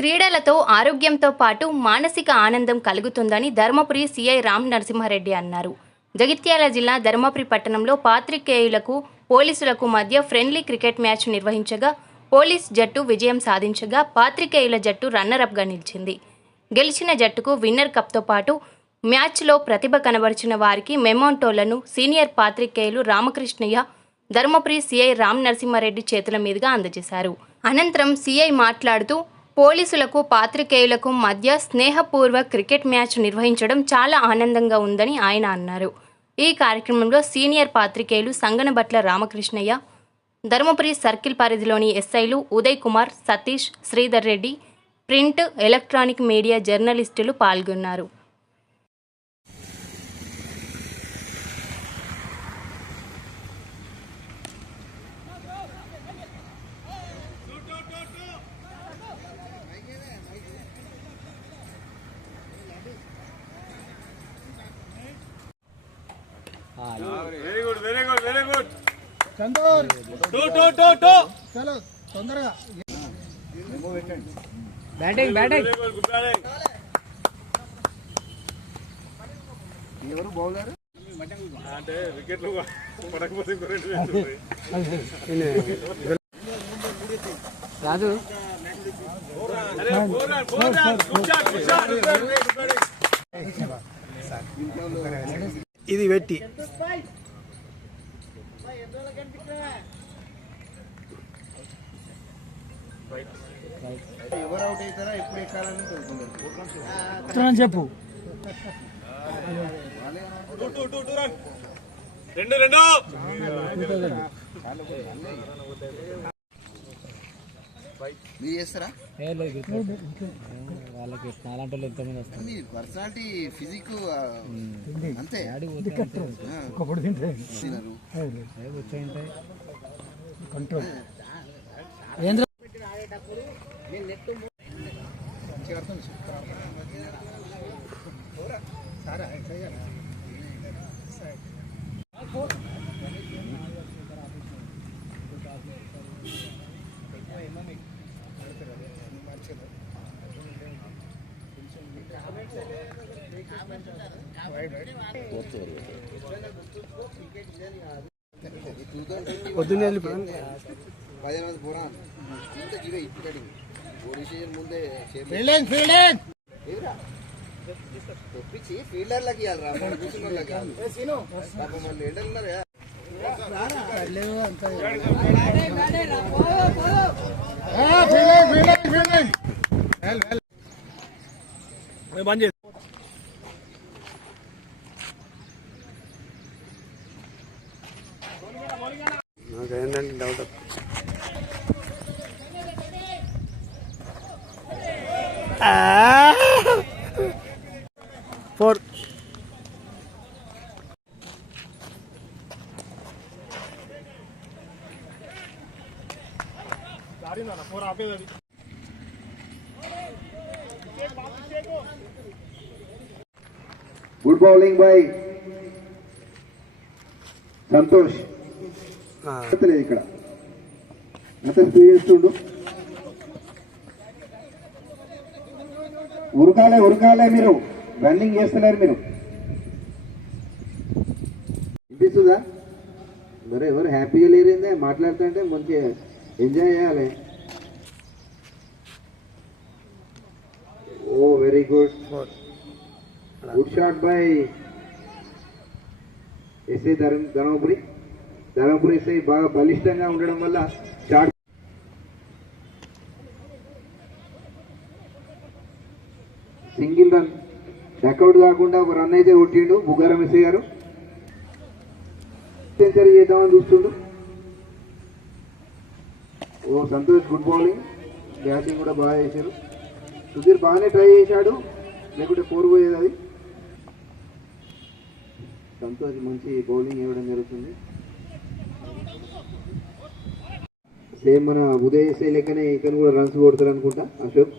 క్రీడలతో ఆరోగ్యంతో పాటు మానసిక ఆనందం కలుగుతుందని ధర్మపురి సిఐ రామ్ నరసింహారెడ్డి అన్నారు. జగిత్యాల జిల్లా ధర్మపురి పట్టణంలో పాత్రికేయులకు పోలీసులకు మధ్య ఫ్రెండ్లీ క్రికెట్ మ్యాచ్ నిర్వహించగా పోలీస్ జట్టు విజయం సాధించగా పాత్రికేయుల జట్టు రన్నరప్గా నిలిచింది. గెలిచిన జట్టుకు విన్నర్ కప్తో పాటు మ్యాచ్లో ప్రతిభ కనబరిచిన వారికి మెమోంటోలను సీనియర్ పాత్రికేయులు రామకృష్ణయ్య ధర్మపురి సిఐ రామ్ నరసింహారెడ్డి చేతుల మీదుగా అందజేశారు. అనంతరం సిఐ మాట్లాడుతూ పోలీసులకు పాత్రికేయులకు మధ్య స్నేహపూర్వ క్రికెట్ మ్యాచ్ నిర్వహించడం చాలా ఆనందంగా ఉందని ఆయన అన్నారు. ఈ కార్యక్రమంలో సీనియర్ పాత్రికేయులు సంగనబట్ల రామకృష్ణయ్య ధర్మపురి సర్కిల్ పరిధిలోని ఎస్ఐలు Uday Kumar Satish Sridhar Reddy print electronic media జర్నలిస్టులు పాల్గొన్నారు. Very good very good very good Chandur! Two two two two. చలో తొందరగా. Batting batting. ఎవరు బౌలర్? అంటే వికెట్లు పడకపోతే ఇంకో రెండు ఇది తెలుసుకుంటారు చెప్పు రెండు రెండు మీరు చేస్తారా? వాళ్ళకి నాలాంటి వాళ్ళు ఎంతమంది వస్తారు? పర్సనాలిటీ ఫిజిక్ అంతే. ఒకప్పుడు తింటే. తినరు. ఏ కూర్చోంటే కంట్రోల్. ముందే ఫీల్డింగ్ ఫీల్డింగ్. తెప్పించి ఫీల్డర్లకి. పాపం వాళ్ళు. బంద్ చేసి నాకు ఏంటంటే డౌట్ ఫోర్ ఫోర్ ఆపేది అది గుడ్ బౌలింగ్ బై సంతోష్. లేదు ఇక్కడ. అతను స్పీడ్ చేస్తుండు. ఉరకాలే ఉరకాలే మీరు. రన్నింగ్ చేస్తలేరు మీరు. వినిపిస్తుందా? మరి ఎవరు హ్యాపీగా లేరిందే? మాట్లాడుతుంటే మంచిగా ఎంజాయ్ చేయాలి. ఓ very good good shot by SI Dharma Dharmapuri. Dharmapuri SI బాగా బలిష్టంగా ఉండడం వల్ల షాట్ సింగిల్ రన్. డకౌట్ కాకుండా ఒక రన్ అయితే కొట్టిండు బుగ్గారం ఎస్ఐ గారు. సెంచరీ చేద్దామని చూస్తుండు. Oh Santosh good bowling batting కూడా బాగా చేశారు సుధీర్ బాగానే ట్రై చేశాడు. లేకుంటే ఫోర్ పోయేది అది. సంతోష్ మంచి బౌలింగ్ ఇవ్వడం జరుగుతుంది. సేమ్ మన ఉదయ ఎస్ఐ లెక్కనే ఇతను కూడా రన్స్ కొడతారు అనుకుంటా అశోక్.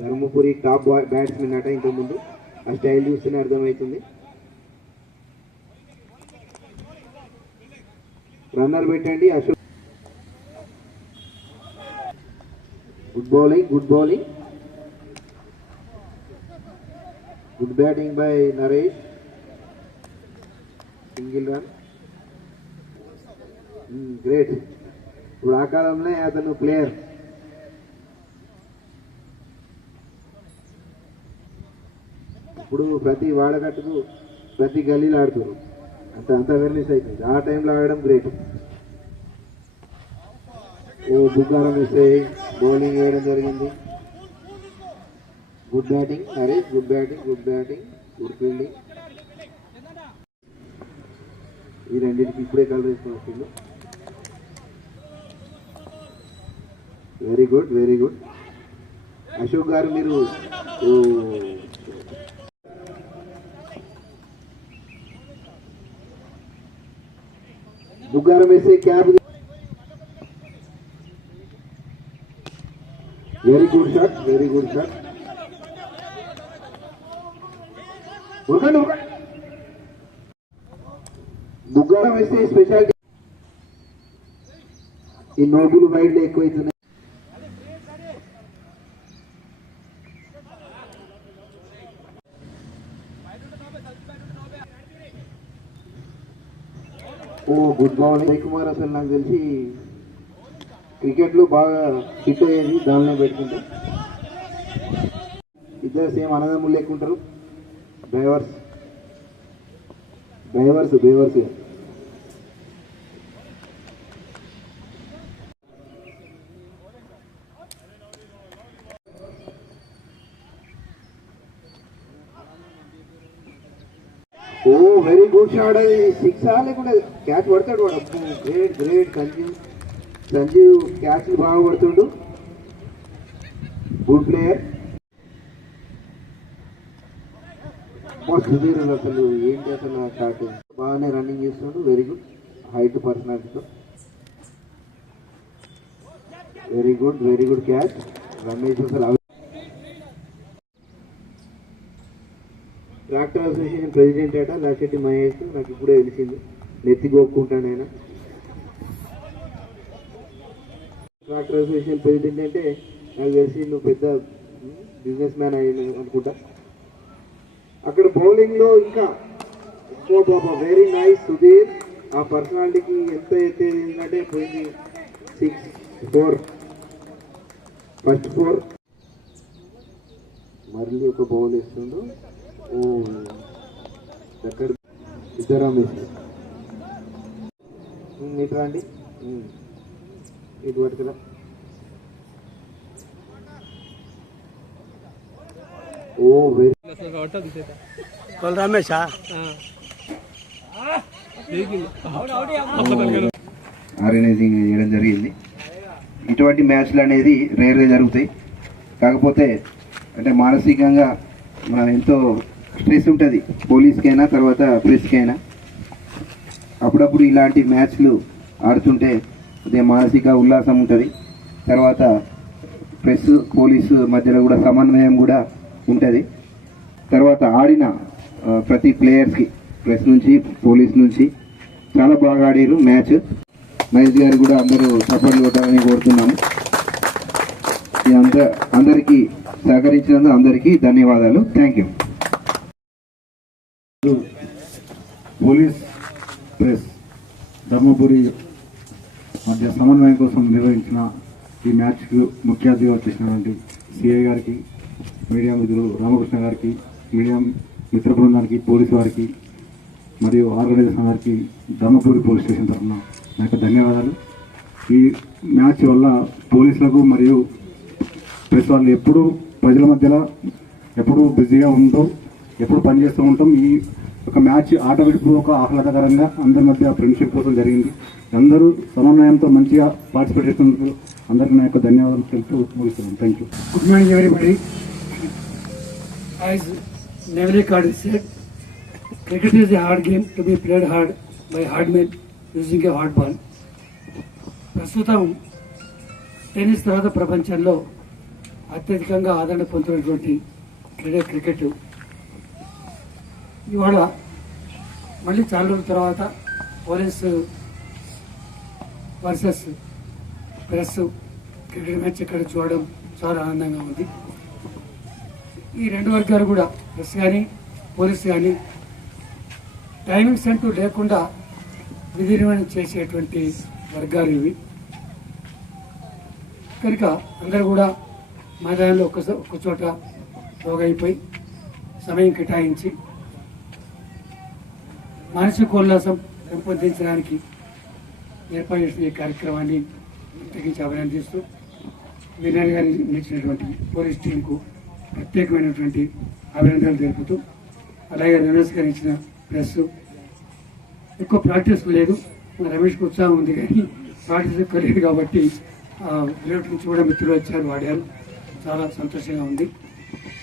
ధర్మపురి టాప్ బ్యాట్స్మెన్ అట ఇంతకుముందు. ఆ స్టైల్ చూస్తేనే అర్థమవుతుంది. రన్నర్ పెట్టండి Ashok. Good bowling good bowling good batting by Naresh single run great ఇప్పుడు ఆ కాలంలో అతను ప్లేయర్ ఇప్పుడు ప్రతి వాడకట్టుకు ప్రతి గల్లీలో ఆడుతారు అంత అంత అవేర్నెస్ అవుతుంది ఆ టైంలో ఆడడం great oh Buggaram miss bowling వేయడం జరిగింది. Good batting Naresh good batting good batting good fielding ఈ రెండింటికి ఇప్పుడే కలర్ వేసుకున్న very good very good Ashok garu మీరు ఓ, బుగ్గారం వేసే cab very good shot very good shot ఉరకండి ఉరకండి ముగ్గురం వేస్తే స్పెషాలిటీ ఈ నోబుల్ బయట ఎక్కువైతున్నాయి oh good bowling Jay Kumar అసలు నాకు తెలిసి క్రికెట్లో బాగా హిట్ అయ్యేది దానిలో పెట్టుకుంటాం ఇద్దరు సేమ్ అన్నదమ్ములు లెక్కుంటారు బేవర్స్ బేవర్స్ బేవర్స్ ఓ వెరీ గుడ్ షాట్ అది సిక్స్ లేకుండా క్యాచ్ పడతాడు వాడు great great Sanjeev Sanjeev catch బాగా పడుతుండు గుడ్ ప్లేయర్ సుధీర్ అసలు ఏంటి అసలు షాట్? బాగానే రన్నింగ్ చేస్తున్నాడు very good height పర్సనాలిటీతో very good very good catch Ramesh అసలు ట్రాక్టర్ అసోసియేషన్ ప్రెసిడెంట్ అట లాచెట్టి మహేష్ నాకు ఇప్పుడే తెలిసింది. నెత్తి గోక్కుంటాను ఆయన. ట్రాక్టర్ అసోసియేషన్ ప్రెసిడెంట్ అంటే నాకు తెలిసి నువ్వు పెద్ద బిజినెస్ మ్యాన్ అయ్యి అనుకుంటా. అక్కడ బౌలింగ్లో ఇంకా ఎక్కువ బాబా వెరీ నైస్ సుధీర్. ఆ పర్సనాలిటీకి ఎంత ఎత్తేది ఏంటంటే పోయింది సిక్స్ ఫోర్ ఫస్ట్ ఫోర్ మళ్ళీ ఒక బౌల్ వేస్తుండు. ఓ ఎక్కడ ఇద్దరం మిస్ ఇటు రండి. ఉమ్. ఇటు పట్టుకురా. ఓ వెరీ వాళ్ళు రమేషా? ఆర్గనైజింగ్ చేయడం జరిగింది. ఇటువంటి మ్యాచ్లు అనేది రేర్గా జరుగుతాయి. కాకపోతే అంటే మానసికంగా మనం ఎంతో స్ట్రెస్ ఉంటుంది. పోలీస్కైనా తర్వాత ప్రెస్కైనా. అప్పుడప్పుడు ఇలాంటి మ్యాచ్లు ఆడుతుంటే అదే మానసిక ఉల్లాసం ఉంటుంది. తర్వాత ప్రెస్ పోలీసు మధ్యలో కూడా సమన్వయం కూడా ఉంటుంది. తర్వాత ఆడిన ప్రతి ప్లేయర్స్కి ప్రెస్ నుంచి పోలీస్ నుంచి చాలా బాగా ఆడారు మ్యాచ్. మహేష్ గారు కూడా అందరూ సపోర్ట్ కొట్టాలని కోరుతున్నాము. ఈ అంద అందరికీ సహకరించినందుకు అందరికీ ధన్యవాదాలు. Thank you police press Dharmapuri మధ్య సమన్వయం కోసం నిర్వహించిన ఈ మ్యాచ్కు ముఖ్య అతిథిగా వచ్చేసినటువంటి సిఐ గారికి మీడియా మిత్రులు రామకృష్ణ గారికి మీడియా మిత్ర బృందానికి పోలీసు వారికి మరియు ఆర్గనైజేషన్ వారికి ధర్మపురి పోలీస్ స్టేషన్ తరఫున నా యొక్క ధన్యవాదాలు. ఈ మ్యాచ్ వల్ల పోలీసులకు మరియు ప్రెస్ వాళ్ళు ఎప్పుడూ ప్రజల మధ్యలో ఎప్పుడూ బిజీగా ఉంటూ ఎప్పుడు పనిచేస్తూ ఉంటాం ఈ ఒక మ్యాచ్ ఆట విడుపు ఒక ఆహ్లాదకరంగా అందరి మధ్య ఫ్రెండ్షిప్ కోసం జరిగింది. అందరూ సమన్వయంతో మంచిగా పార్టిసిపేట్ చేస్తున్నందుకు అందరికీ నా యొక్క ధన్యవాదాలు తెలుపుతూ ముగిస్తున్నాను. Thank you Good morning, everybody. As Neville Card said, cricket is a hard game to be played hard by hard men using a hard ball. ప్రస్తుతం టెన్నిస్ తర్వాత ప్రపంచంలో అత్యధికంగా ఆదరణ పొందుతున్నటువంటి క్రీడ క్రికెట్. ఇవాళ మళ్ళీ చాలా రోజుల తర్వాత police versus press cricket match ఇక్కడ చూడడం చాలా ఆనందంగా ఉంది. ఈ రెండు వర్గాలు కూడా ప్రెస్ కానీ పోలీస్ కానీ టైమింగ్స్ అంటూ లేకుండా విధి నిర్వహణ చేసేటువంటి వర్గాలు ఇవి. కనుక అందరూ కూడా మైదానంలో ఒక్క ఒక్క చోట పోగైపోయి సమయం కేటాయించి మానసిక ఉల్లాసం పెంపొందించడానికి ఏర్పాటు చేసిన ఈ కార్యక్రమాన్ని ప్రత్యేకించి అభినందిస్తూ వినయ్ గారి ఇచ్చినటువంటి పోలీస్ టీంకు ప్రత్యేకమైనటువంటి అభినందనలు తెలుపుతూ అలాగే రమేష్ గారు ఇచ్చిన ప్రెస్. ఎక్కువ ప్రాక్టీస్ లేదు రమేష్కి ఉత్సాహం ఉంది కానీ ప్రాక్టీస్ ఎక్కువ లేదు కాబట్టి ఆ, విరాట్ నుంచి కూడా మిత్రులు వచ్చారు వాడారు. చాలా సంతోషంగా ఉంది.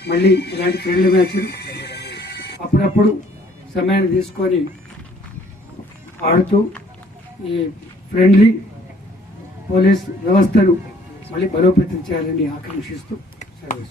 మళ్ళీ ఇలాంటి ఫ్రెండ్లీ మ్యాచ్లు అప్పుడప్పుడు సమయాన్ని తీసుకొని ఆడుతూ ఈ ఫ్రెండ్లీ పోలీస్ వ్యవస్థను మళ్ళీ బలోపేతం చేయాలని ఆకాంక్షిస్తూ సెలవు